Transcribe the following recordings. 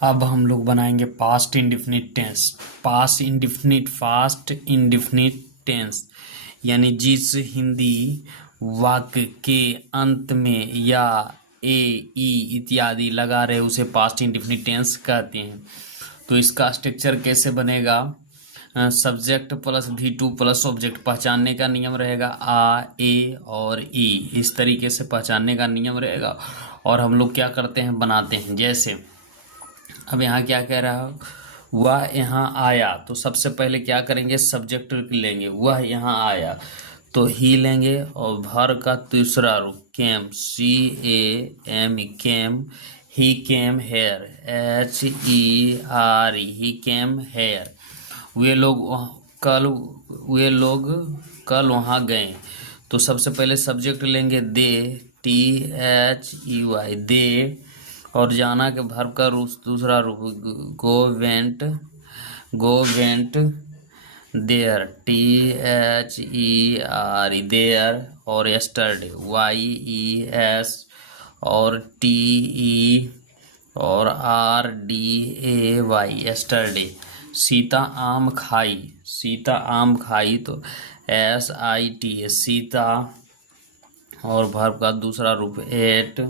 अब हम लोग बनाएंगे past indefinite tense. Past indefinite tense यानी जिस हिंदी वाक्य के अंत में या ए ई इत्यादि लगा रहे उसे पास्ट इंडिफिनिट टेंस कहते हैं। तो इसका स्ट्रक्चर कैसे बनेगा? Subject plus V2 plus object पहचानने का नियम रहेगा, आ ए और ई, इस तरीके से पहचानने का नियम रहेगा। और हम लोग क्या करते हैं, बनाते हैं। जैसे अब यहाँ क्या कह रहा है, वह यहाँ आया, तो सबसे पहले क्या करेंगे, सब्जेक्ट लेंगे, वह यहाँ आया तो ही लेंगे, और भर का दूसरा रूप came, CAM, came. He came here, HERE, he came here. वे लोग कल वे लोग कल वहाँ गए। तो सबसे पहले सब्जेक्ट लेंगे दे, THEY, दे, और जाना के वर्ब का दूसरा रूप go went there, THERE, there, और यस्टरडे, YES, और TE, और RDAY, यस्टरडे। सीता आम खाई, तो SIT, सीता, और वर्ब का दूसरा रूप एट,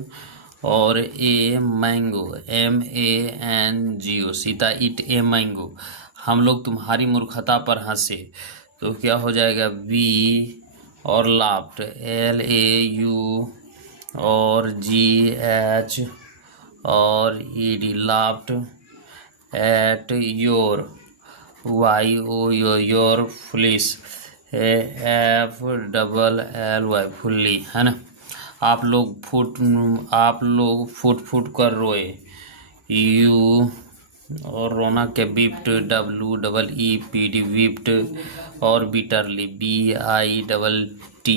और a mango, MANGO, Sita it a mango. हम लोग तुम्हारी मूर्खता पर हंसे, तो क्या हो जाएगा, बी, और लाफ्ट, LAU, और GH, और ED, laughed, at your, YO, your foolish, FLLY, fully, है ना। आप लोग फुट कर रोए, यू, और रोना के बिप्ट, WEEPD, विप्ट, और बिटरली, BITT,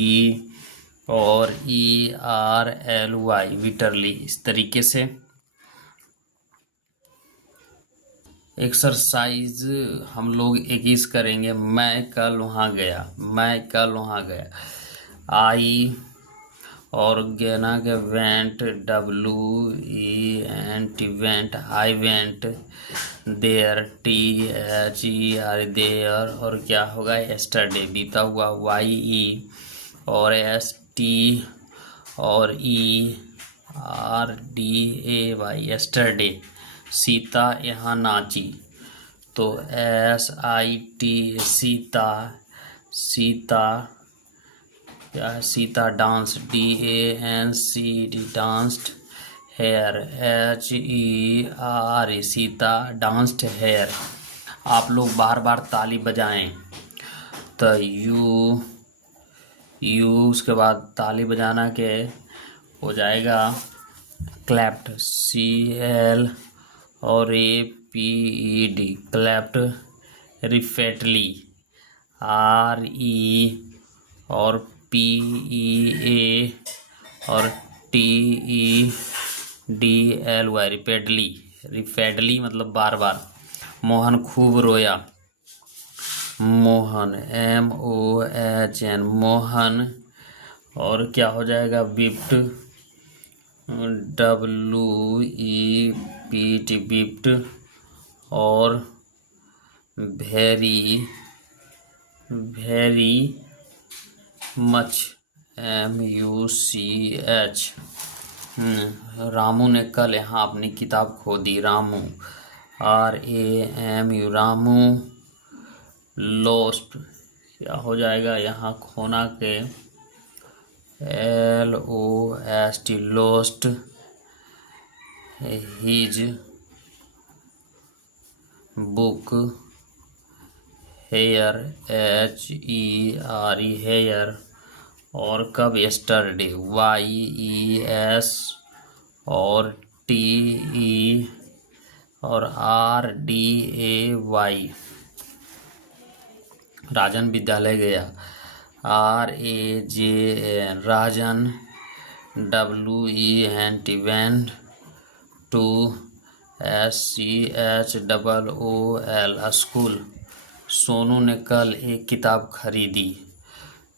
और ERLY, विटरली। इस तरीके से एक्सरसाइज हम लोग 21 करेंगे। मैं कल वहाँ गया, आई, और गेना के went, WENT, went, I went there, THERE, there, और क्या होगा, यस्टरडे, बीता हुआ, YE, और ST, और ERDAY, यस्टरडे। सीता यहाँ नाची, तो SIT, सीता क्या है, Sita dance, DANCED, danced, here, HERE, Sita danced here. आप लोग बार बार ताली बजाएं, तो यू उसके बाद ताली बजाना के हो जाएगा क्लैप्ट, CL, और APED, क्लैप्ट, रिपेटली, RE, और PEA, और TEDLY, रिपेडली मतलब बार बार। मोहन खूब रोया, मोहन, MOHN, मोहन, और क्या हो जाएगा, बिप्ट, WEPT, बिप्ट, और वेरी मच, MUCH। रामू ने कल यहाँ अपनी किताब खो दी, रामू, RAMU, रामू। लोस्ट क्या हो जाएगा, यहाँ खोना के LOST, lost, his book, here, HERE, here, और कब, यस्टरडे, YES, और TE, और RDAY। राजन विद्यालय गया, RAJN, Rajan, WENT, went, to, SCHOOL, school. Sonu ने कल एक किताब खरीदी,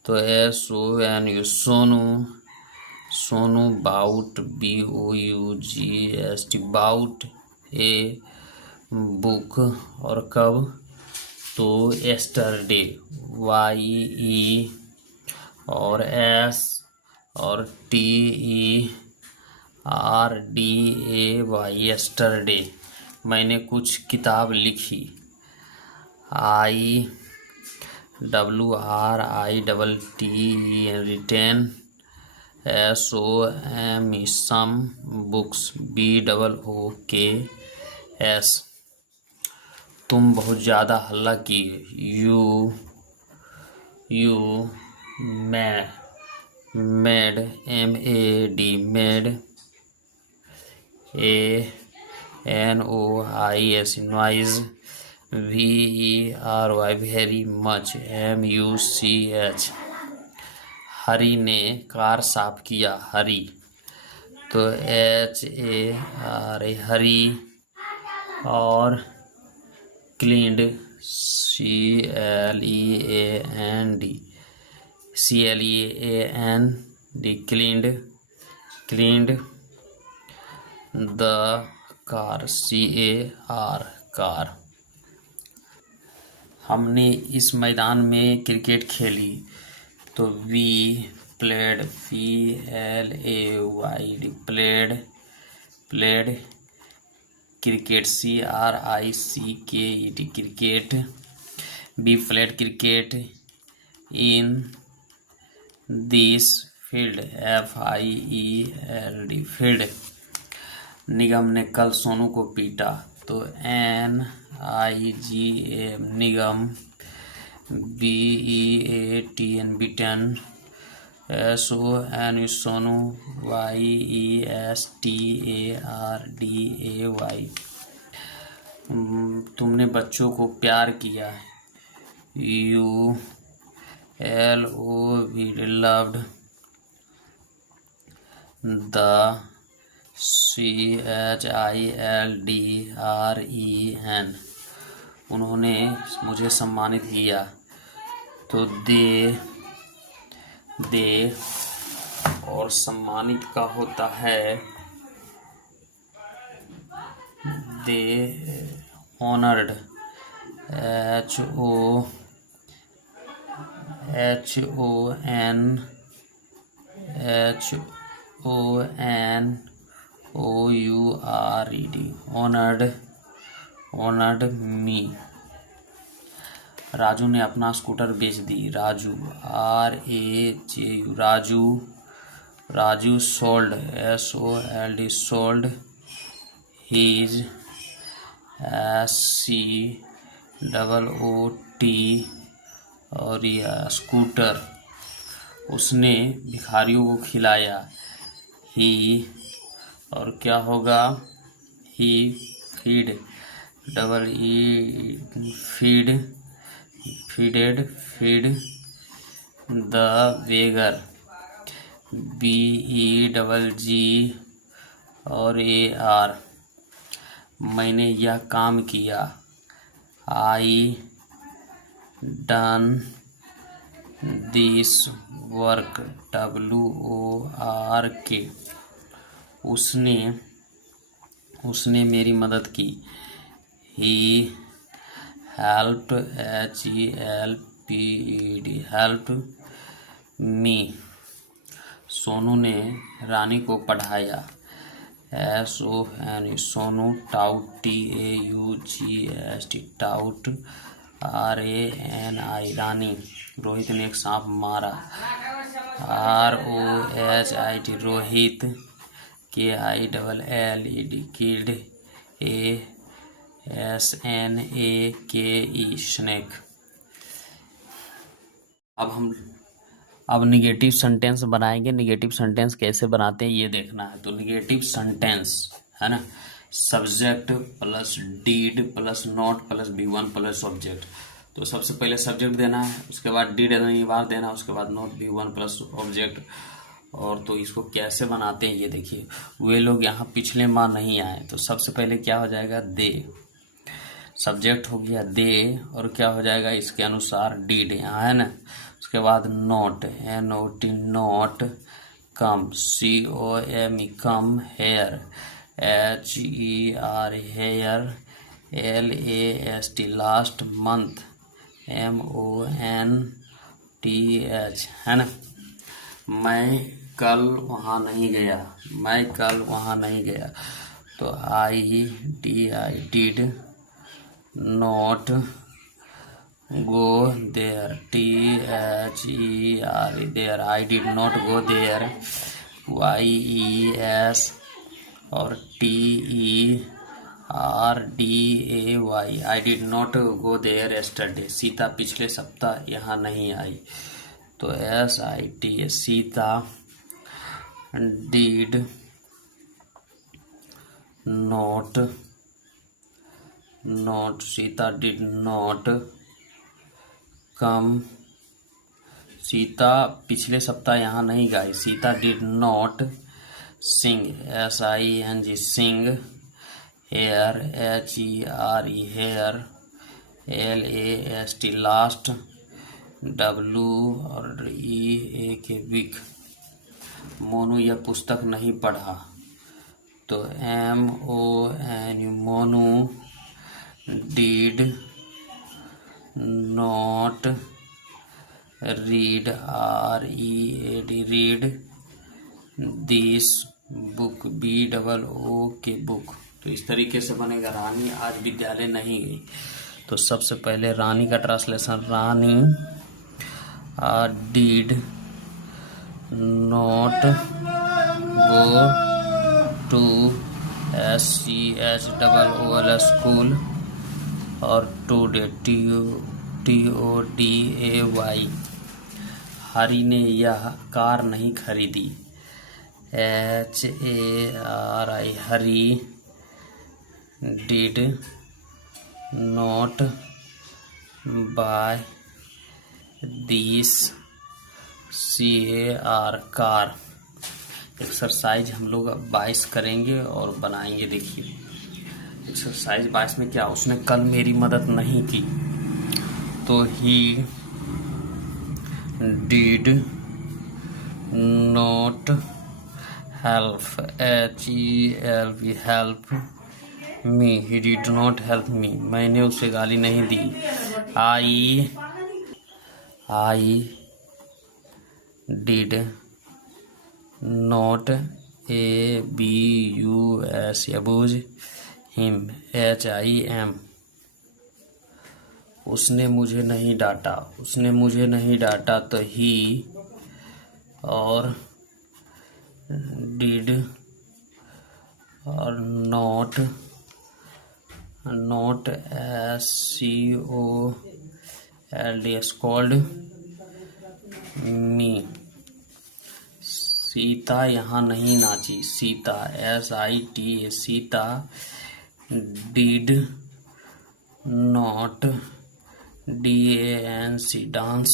तो SONU, Sonu, bought, BOUGST, bought, a book, और कब, तो yesterday, YE और S और TERDAY, yesterday। मैंने कुछ किताब लिखी, IWRITTE, written, SOME, some books, BOOKS। तुम बहुत ज़्यादा हल्ला किए, you made, MAD, made, NOIS, noise, VERY, very much, MUCH। Hari ने कार साफ किया, हरी, तो HARA, हरी, और cleaned, CLEAND, cleaned the car, CAR, car. हमने इस मैदान में क्रिकेट खेली, तो we played, PLAYD, played cricket, CRICKET, cricket. We played cricket in this field, FIELD, field. Nigam ने कल सोनू को पीटा, तो NIGM, Nigam. BEATN, beaten. SONU, Sonu. YESTARDAY, तुमने बच्चों को प्यार किया, ULOVED, लव्ड। द CHILDREN, उन्होंने मुझे सम्मानित किया, तो दे और सम्मानित का होता है they, honoured, HONOURED, honoured me. Raju ने अपना स्कूटर बेच दी, Raju, RAJU, Raju sold, SOLD, sold his, SCOOT, और यह स्कूटर। उसने भिखारियों को खिलाया, ही, और क्या होगा, he fed, ED, fed the beggar, BEGG, और AR। मैंने यह काम किया, I done this work, WORK। उसने मेरी मदद की, he helped, HELPED, helped me. Sonu ने रानी को पढ़ाया, SONU, Sonu. Taught, TAUGST, taught, RANI, Rani. Rohit ने एक सांप मारा, ROHIT, Rohit. KILLED, killed, SNAKE, snake. अब निगेटिव सेंटेंस बनाएंगे। निगेटिव सेंटेंस कैसे बनाते हैं ये देखना है। तो निगेटिव सेंटेंस है ना, subject plus did plus not plus V1 plus object. तो सबसे पहले सब्जेक्ट देना है, उसके बाद डीड बार देना है, उसके बाद नॉट, V1 प्लस ऑब्जेक्ट। और तो इसको कैसे बनाते हैं ये देखिए। वे लोग यहाँ पिछले माह नहीं आए, तो सबसे पहले क्या हो जाएगा, दे। सब्जेक्ट हो गया दे, और क्या हो जाएगा इसके अनुसार डीड, यहाँ है ना। उसके बाद not, NOT, not. Come, COME, come here, HER here, LAST last, month MONTH, है ना। मैं कल वहाँ नहीं गया, तो I did not go there, THER there, I did not go there, YES और TERDAY, I did not go there yesterday, Sita पिछले सप्ताह यहाँ नहीं आई, तो SIT, Sita did not come, Sita पिछले सप्ताह यहाँ नहीं गई, Sita did not sing, SING sing, here, HER here, LAST last, WEAK week. Monu यह पुस्तक नहीं पढ़ा, तो MONU Monu did not read, READ read this book, BOOK book. तो इस तरीके से बनेगा। रानी आज विद्यालय नहीं गई, तो सबसे पहले रानी का translation, Rani did not go to SCHOOL school, और टुडे TODAY, हरी ने यह कार नहीं खरीदी, HARI Hari did not buy this CAR car. Exercise हम लोग 22 करेंगे और बनाएंगे। देखिए एक्सरसाइज 22 में क्या, उसने कल मेरी मदद नहीं की, तो he did not help, HELP help me, he did not help me, मैंने उसे गाली नहीं दी, I did not ABUS abuse him, HIM, उसने मुझे नहीं डांटा, तो ही और डिड और नॉट scold मी, सीता यहाँ नहीं नाची, Sita SITA, Sita did not DANCE dance,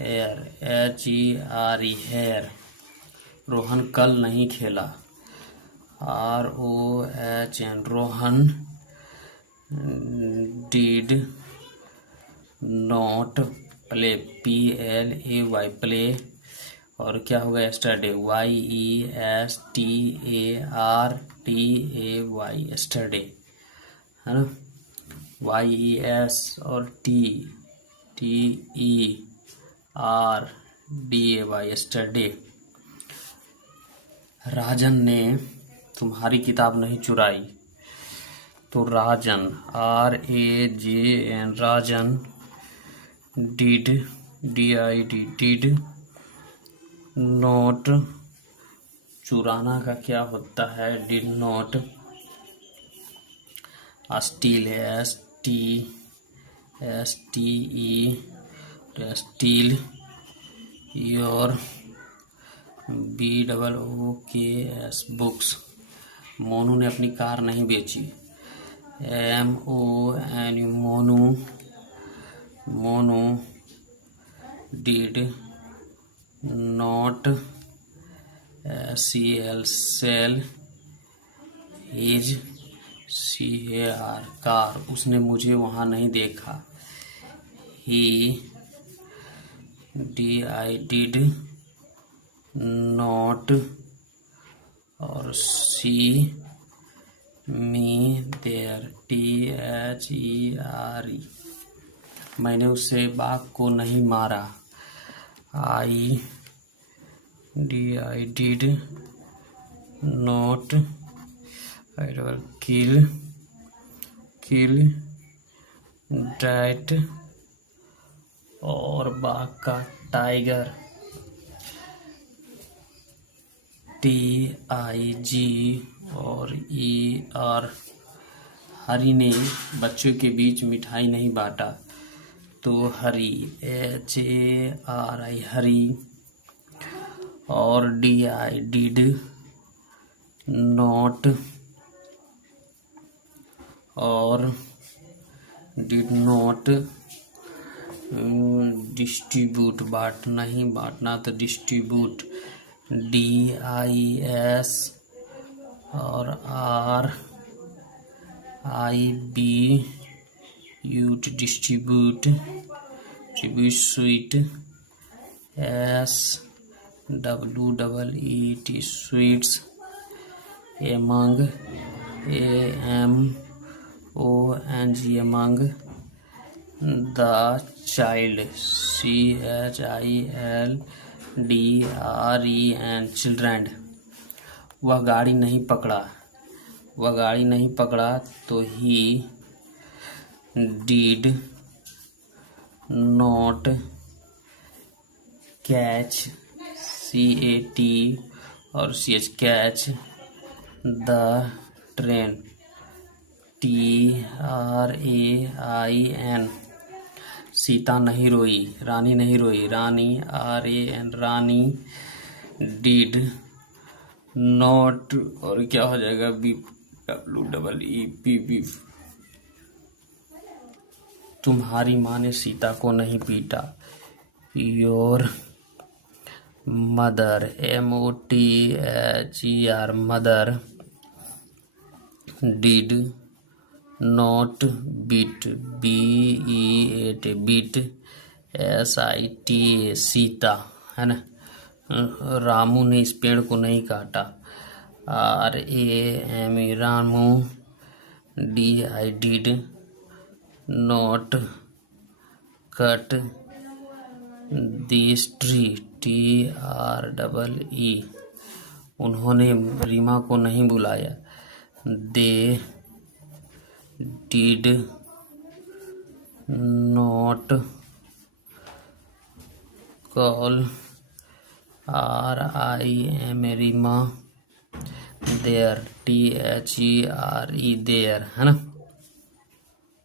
here, HERE here, Rohan कल नहीं खेला, ROHN Rohan did not play, PLAY play, और क्या होगा yesterday, YESTARDAY yesterday, है ना। YES और TERDAY yesterday। राजन ने तुम्हारी किताब नहीं चुराई, तो राजन RAJN Rajan did did not, चुराना का क्या होता है, did not steel, steel your, BOOKS books. Monu ने अपनी कार नहीं बेची, MONU Monu did not sell his CAR car, उसने मुझे वहाँ नहीं देखा, ही डिड नॉट और सी मी देयर, THERE। मैंने उसे बाघ को नहीं मारा। I did not kill that। और बाघ का टाइगर, TIG और ER। हरि ने बच्चों के बीच मिठाई नहीं बांटा, तो हरि, HARI, हरि। और DI डिड नॉट, और डिड नॉट डिस्ट्रीब्यूट, नहीं बांटना तो डिस्ट्रीब्यूट, DIS और RIB यूट, distribute, sweet, SWEET, sweets, among, AMONG, among, the child, CHILDREN, children। वह गाड़ी नहीं पकड़ा, तो he did not catch, CAT और CH, catch the train, TRAIN। Sita नहीं रोई, रानी नहीं रोई, रानी, RAN, रानी। डिड नॉट, और क्या हो जाएगा, BWEEP, बीफ। तुम्हारी माँ ने सीता को नहीं पीटा। Your mother, MOTHER, mother. Did not beat, BEAT, beat, SITA, Sita, है ना। रामू ने इस पेड़ को नहीं काटा, RAME, Ramu. DI did not cut this tree, TREE। उन्होंने रीमा को नहीं बुलाया। They did not call, RIM, Reema. There, THERE, there, है ना।